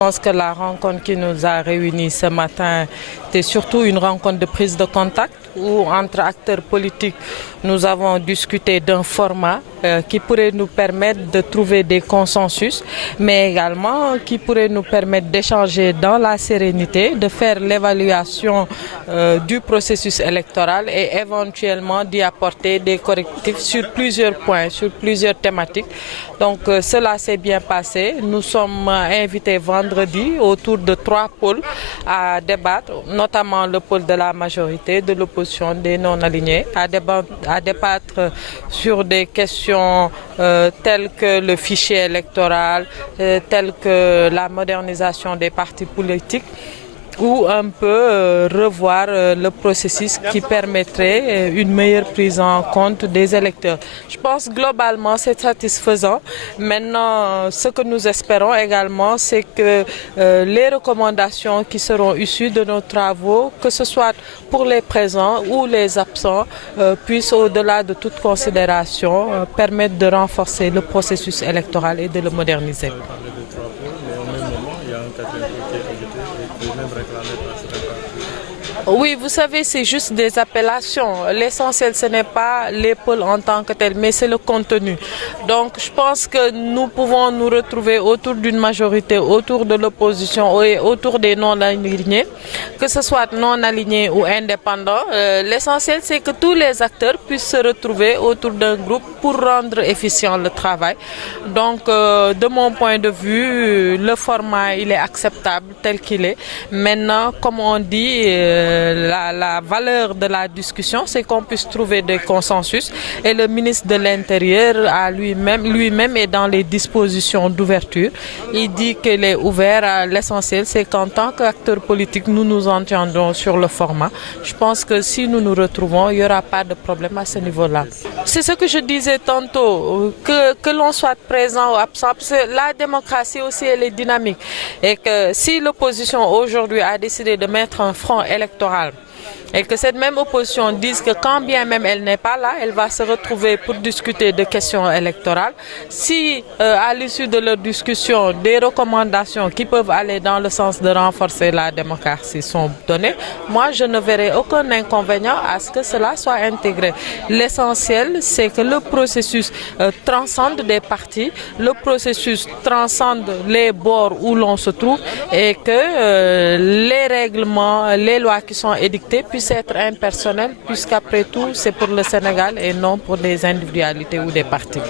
Je pense que la rencontre qui nous a réunis ce matin était surtout une rencontre de prise de contact où entre acteurs politiques nous avons discuté d'un format qui pourrait nous permettre de trouver des consensus mais également qui pourrait nous permettre d'échanger dans la sérénité, de faire l'évaluation du processus électoral et éventuellement d'y apporter des correctifs sur plusieurs points, sur plusieurs thématiques. Donc cela s'est bien passé. Nous sommes invités vendredi autour de 3 pôles à débattre, notamment le pôle de la majorité, de l'opposition, des non-alignés, à débattre sur des questions telles que le fichier électoral, telles que la modernisation des partis politiques, ou un peu revoir le processus qui permettrait une meilleure prise en compte des électeurs. Je pense globalement c'est satisfaisant. Maintenant, ce que nous espérons également, c'est que les recommandations qui seront issues de nos travaux, que ce soit pour les présents ou les absents, puissent au-delà de toute considération permettre de renforcer le processus électoral et de le moderniser. Oui, vous savez, c'est juste des appellations. L'essentiel, ce n'est pas les pôles en tant que tels, mais c'est le contenu. Donc, je pense que nous pouvons nous retrouver autour d'une majorité, autour de l'opposition et autour des non-alignés, que ce soit non-alignés ou indépendants. L'essentiel, c'est que tous les acteurs puissent se retrouver autour d'un groupe pour rendre efficient le travail. Donc, de mon point de vue, le format, il est acceptable tel qu'il est. Maintenant, comme on dit, la valeur de la discussion, c'est qu'on puisse trouver des consensus. Et le ministre de l'Intérieur a lui-même est dans les dispositions d'ouverture. Il dit qu'il est ouvert. L'essentiel, c'est qu'en tant qu'acteur politique, nous nous entendons sur le format. Je pense que si nous nous retrouvons, il n'y aura pas de problème à ce niveau-là. C'est ce que je disais tantôt, que l'on soit présent ou absent, parce que la démocratie aussi, elle est dynamique. Et que si l'opposition aujourd'hui a décidé de mettre un front électoral, et que cette même opposition dise que quand bien même elle n'est pas là, elle va se retrouver pour discuter de questions électorales. Si à l'issue de leur discussion, des recommandations qui peuvent aller dans le sens de renforcer la démocratie sont données, moi je ne verrai aucun inconvénient à ce que cela soit intégré. L'essentiel, c'est que le processus transcende des partis, le processus transcende les bords où l'on se trouve et que les règlements, les lois qui sont édictées puissent être impersonnelles, puisqu'après tout, c'est pour le Sénégal et non pour des individualités ou des partis.